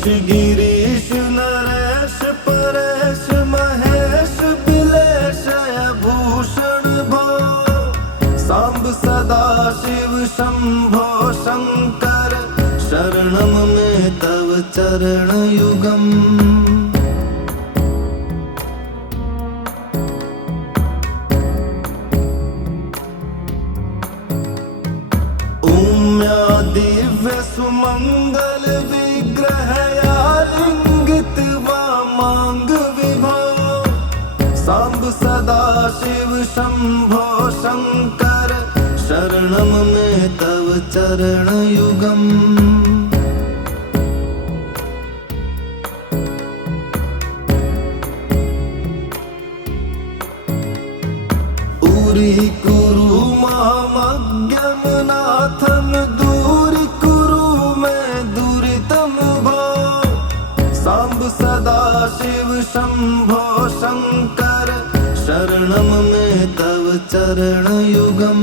ईश गिरीश नरेश परेश महेश बिलेश भूषण भो सांब सदा शिव शंभो शंकर शरणम में तव चरण युगम। दिव्य सुमंगल विग्रह लिंगित वामांग विभो सांब सदा शिव शंभो शंकर शरणम में तव चरण युगम। उरी कुरु मामज्ञम नाथम दूरी कुरु में दूरितम भो सांब सदा शिव शंभो शंकर शरणम में तव चरण युगम।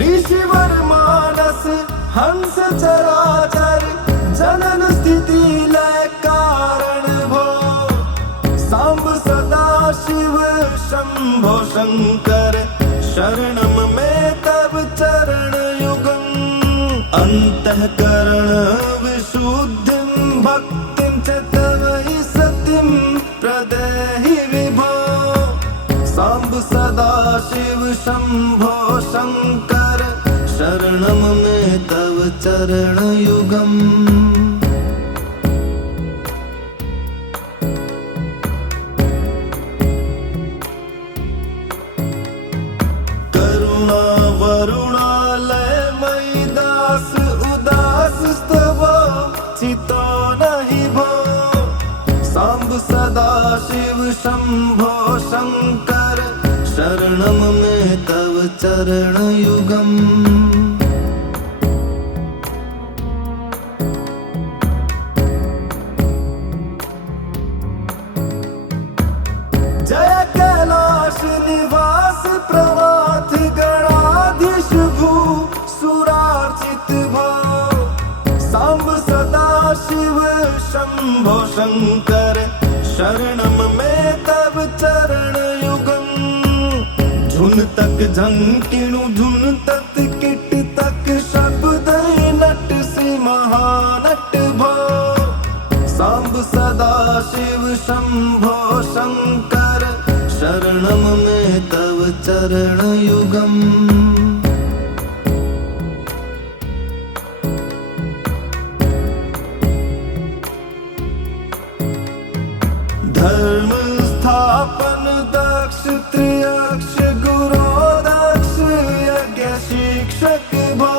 ऋषिवर मानस हंस चराचर जनन स्थिति लय कारण भो सांब सदा शिव शंभो शंकर शरणम में तव चरण युगम। अंतःकरण विशुद्धिं भक्तिं च तव सतिं प्रदेहि विभो सांब सदा शिव शंभो शंकर शरणम में तव चरण युगम। करुणा वरुणालय मयि दास उदास स्तव चितो नहि भो सांब सदा शिव शंभो शंकर शरणम में तव चरण युगम। जय कैलाश निवास प्रवाथ गणाधीश भू सुरार्चित भो सांब सदा शिव शंभो शंकर शरणम में तव चरण युगम। झुन तक झंकिणु झुन तक किट तक शब्द नट से महानट भो सांब सदा शिव शंभो शंकर शरणम में तव चरण युगम। धर्म स्थापन दक्ष त्रियक्ष गुरो दक्ष यज्ञ शिक्षक भो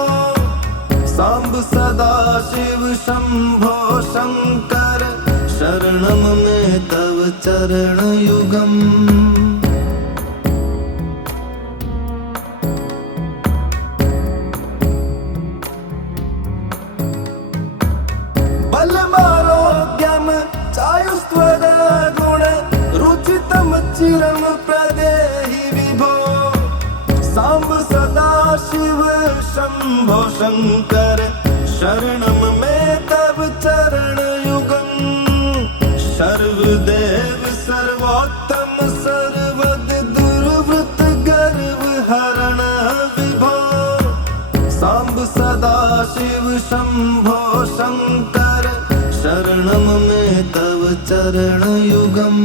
सांब सदा शिव शंभो शंकर शरणम में तव चरण युगम। बलमारोग्यम चायुस्त्वद गुण रुचितम चिरम प्रदेहि विभो सांब सदा शिव शंभो शंकर शरणम में तव चरण युगम। सर्वदेव सर्वोत्तम सर्वद दुर्वृत गर्व हरण विभो सांब सदा शिव शंभो शंकर शरणम में तव चरण युगम।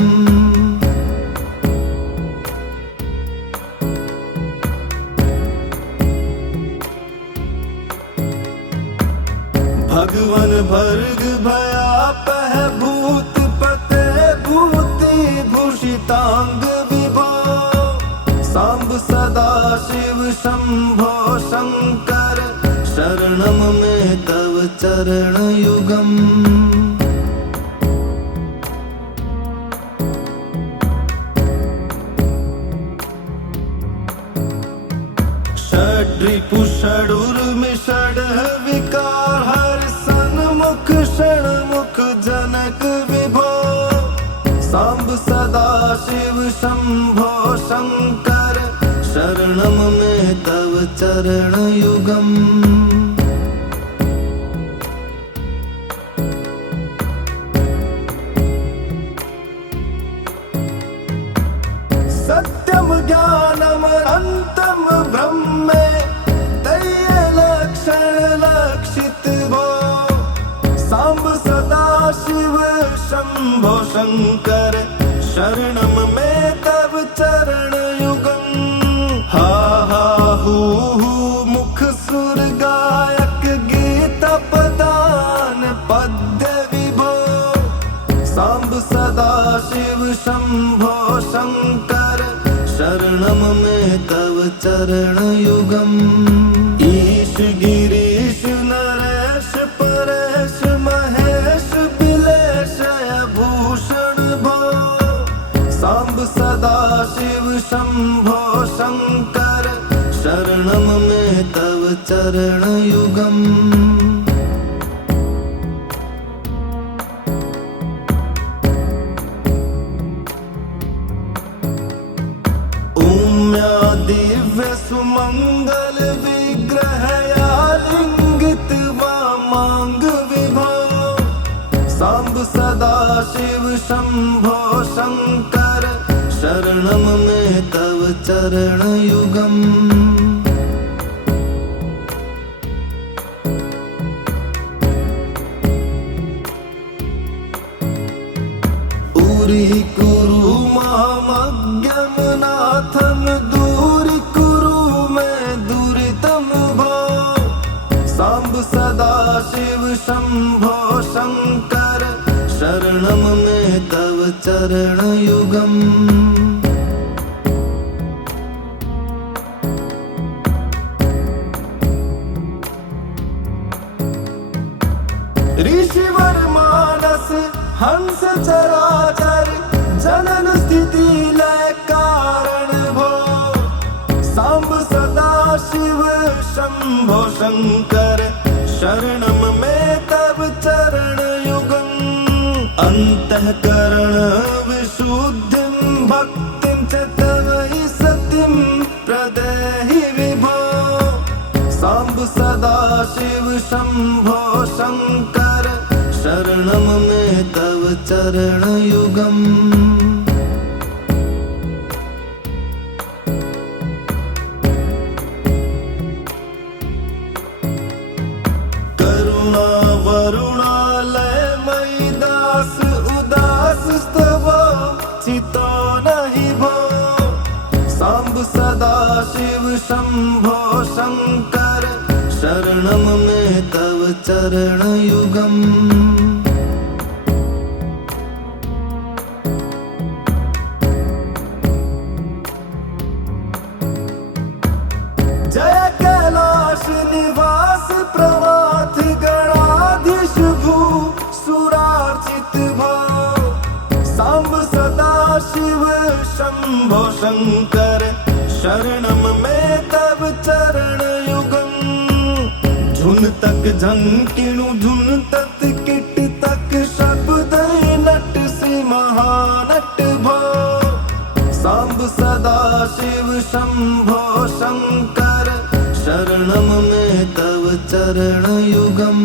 भगवन भर्ग भयापह भूत पते भूति भूषितांग विभो सांब सदा शिव शंभो शंकर शरणम में तव चरण युगम। षड्रिपु षडुर्मिषड विकार हर सन्मुख षण्मुख जनक विभो सांब सदा शिव शंभो शंकर शरणम में तव चरण युगम। सत्यम ज्ञानम अनंतम ब्रह्मे दैय लक्षण लक्षित भो सांब सदा शिव शंभो शंकर शरणम में तव चरण युगम। हा हा हू मुख सुर गायक गीत पदान पद्य विभो सांब सदा शिव शंभो शंकर शरणम में तव चरण युगम। ईश गिरीश नरेश परेश महेश बिलेश भूषण भो सांब सदा शिव शंभो शंकर शरणम में तव चरण युगम। दिव्य सुमंगल विग्रह आलिंगित वामांग विभो सांब सदा शिव शंभो शंकर शरणम में तव चरण युगम। उरी कुरु मामज्ञम नाथम दूरी कुरु में दुरितम भो सांब सदा शिव शंभो शंकर शरणम में तव चरण युगम। ऋषिवर मानस हंस चराचर जनन स्थिति लय कारण भो सांब सदा शिव शंभो शंकर शरणम में तव चरण युगम। अंतःकरण विशुद्धिं भक्तिं च तव सतिं प्रदेहि विभो सांब सदा शिव शंभो शंकर शरणम में तव चरण युगम। करुणा वरुणालय मयि दास उदास स्तव चितो नहि भो सांब सदा शिव शंभो शंकर शरणम में तव चरण युगम। जय कैलाश निवास प्रवाथ गणाधीश भू सुरार्चित भो सांब सदा शिव शंभो शंकर शरणम में तव चरण युगम। झुन तक झंकिणु झुन तत किट तक शब्द नट से महानट भो सांब सदा शिव शंभो शंकर शरणम में तव चरण युगम।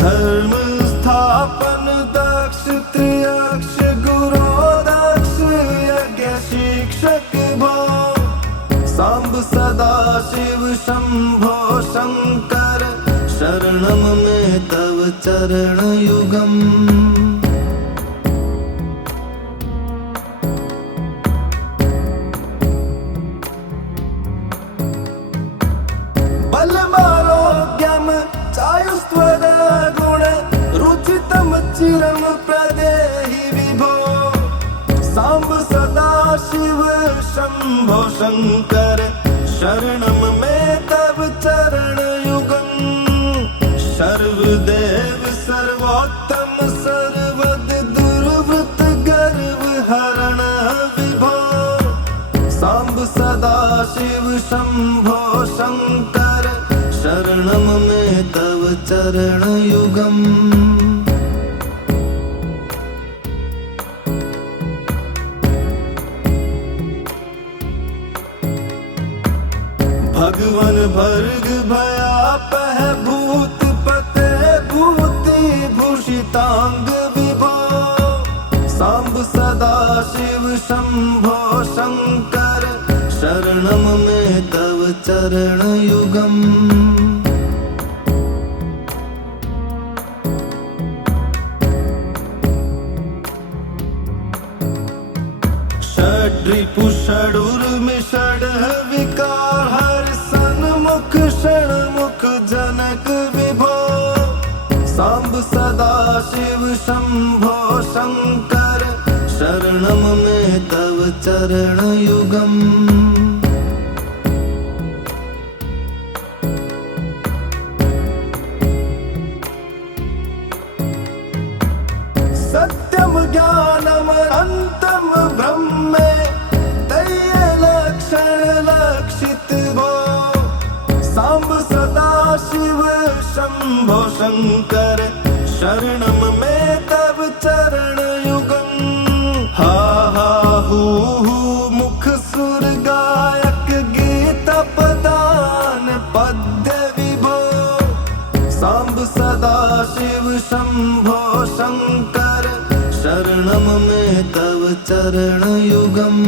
धर्म स्थापन दक्ष त्रियक्ष गुरो दक्ष यज्ञ शिक्षक भो सांब सदा शिव शंभो शंकर शरणम में तव चरण युगम। बलमारोग्यम चायुस्त्वद गुण रुचितम चिरम प्रदेहि विभो सांब सदा शिव शंभो शंकर शरणम में तव चरण युगम। सर्वदेव सर्वोत्तम सर्वद दुर्वृत गर्व हरण विभो सांब सदा शिव शंभो शंकर शरणं मे तव चरणयुगम्। भगवन भर्ग भयापह भूत पते भूति भूषितांग विभो सांब सदा शिव शंभो शंकर शरणं मे तव चरणयुगम्। षड्रिपुषडुर्मिषड विकार हर सन्मुख षण्मुख जनक विभो सांब सदा शिव शंभो शंकर शरणं मे तव चरणयुगम्। सत्यम ज्ञानम अनंतम ब्रह्मे तय्य लक्षण लक्षित भो सांब सदा शिव शंभो शंकर शरणं मे तव चरणयुगम्। हा हा हू मुख सुर गायक गीत पदान पद्य विभो सांब सदा शिव शंभो शंकर शरणं मे तव चरणयुगम्।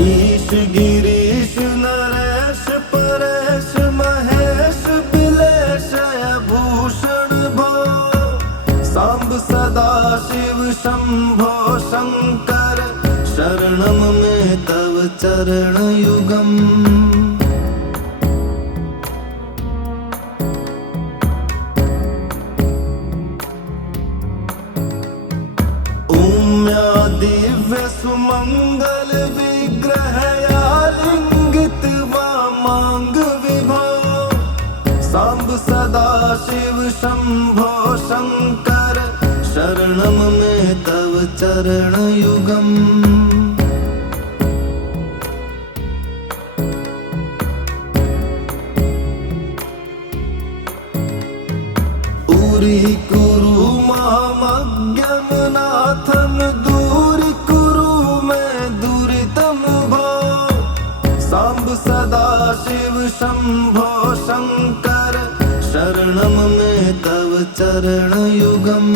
ईश गिरीश नरेश परेश महेश बिलेश भूषण भो सांब सदा शिव शंभो शंकर शरणं मे तव चरणयुगम्। दिव्य सुमंगल विग्रह आलिंगित वामांग विभो सांब सदा शिव शंभो शंकर शरणं मे तव चरणयुगम्। उरी कुरु मामज्ञम नाथन दूरी कुरु मैं दुरितम भो सांब सदा शिव शंभो शंकर शरणं मे तव चरणयुगम्।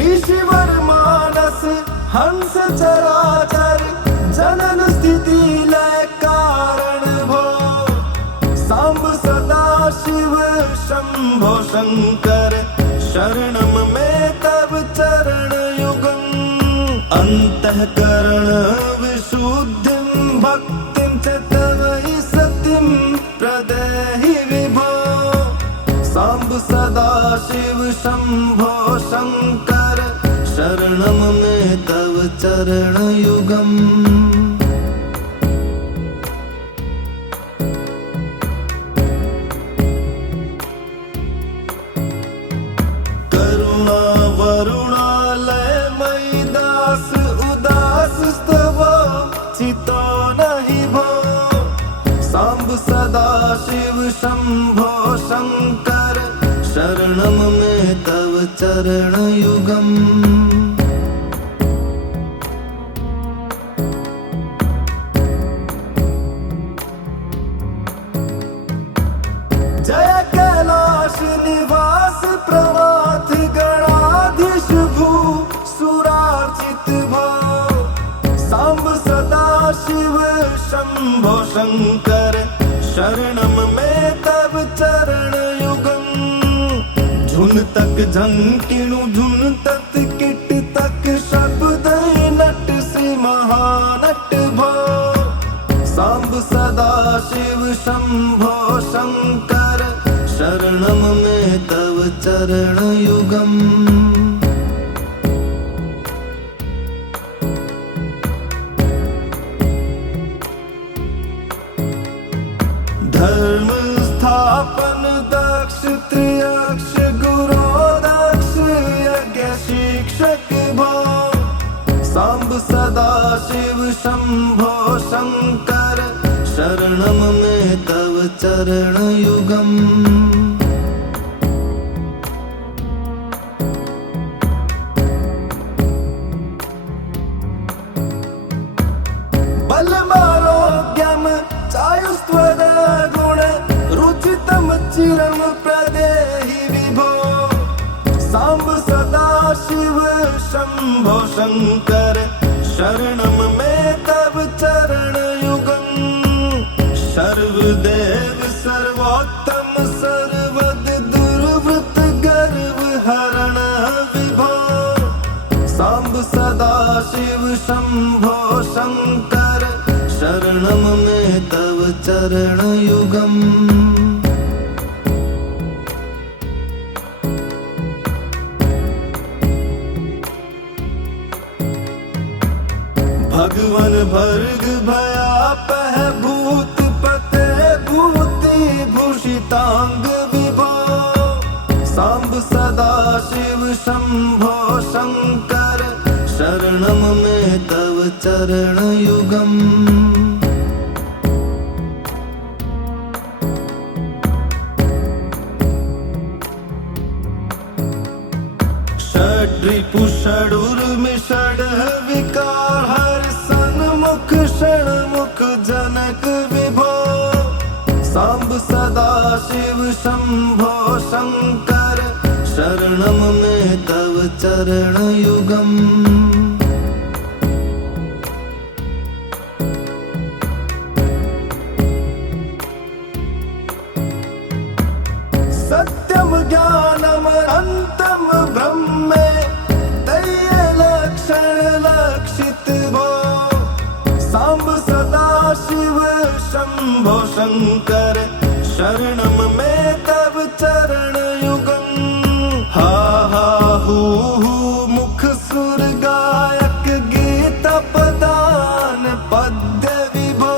ऋषिवर मानस हंस चराचर जनन स्थिति लय कारण भो सांब सदा शिव शंभो शंकर शरणं मे तव चरणयुगम्। अंतःकरण विशुद्धिं भक्तिं च तव सतिं प्रदेहि विभो सांब सदा शिव शंभो शंकर शरणं मे तव चरणयुगम्। करुणा वरुणालय मयि दास उदास स्तव चितो नहि भो सांब सदा शिव शंभो शंकर शरणं मे तव चरणयुगम्। जय कैलाश निवास प्रवाथ गणाधीश भू सुरार्चित भो सांब सदा शिव शंभो शंकर शरणं मे तव चरणयुगम्। झुन तक झंकिणु झुन तत किट तक शब्द नट से महानट भो सांब सदा शिव शंभो शंकर शरणं मे तव चरणयुगम्। धर्म स्थापन दक्ष त्रियक्ष गुरो दक्ष यज्ञ शिक्षक भो शंभो शंकर शरणम में तव चरणयुगम्। बलमारोग्यम चायुस्त्वद गुण रुचितम चिरम प्रदेहि विभो। सांब सदा शिव शंभो शंकर शरणम में तव चरणयुगम्। सर्वदेव सर्वोत्तम सर्वद दुर्वृत गर्व हरण विभो। सांब सदा शिव शंभो शंकर शरणम में तव चरणयुगम्। भगवन भर्ग भयापह भूत पते भूति भूषितांग विभो। सांब सदा शिव शंभो शंकर शरणम में तव चरणयुगम्। षड्रिपु षडुर्मिषड विकार हर सन्मुख षण्मुख जनक विभो। सांब सदा शिव शंभो शंकर शरणम में तव चरणयुगम्। सत्यम ज्ञानम अनंतम ब्रह्मे तय्य लक्षण लक्षित भो। सांब सदा शिव शंभो शंकर शरणम में तव चरणयुगम्। हा हा हू मुख सुर गायक गीत पदान पद्य विभो।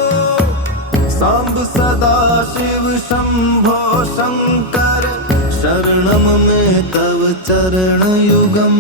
सांब सदा शिव शंभो शंकर शरणम में तव चरणयुगम्।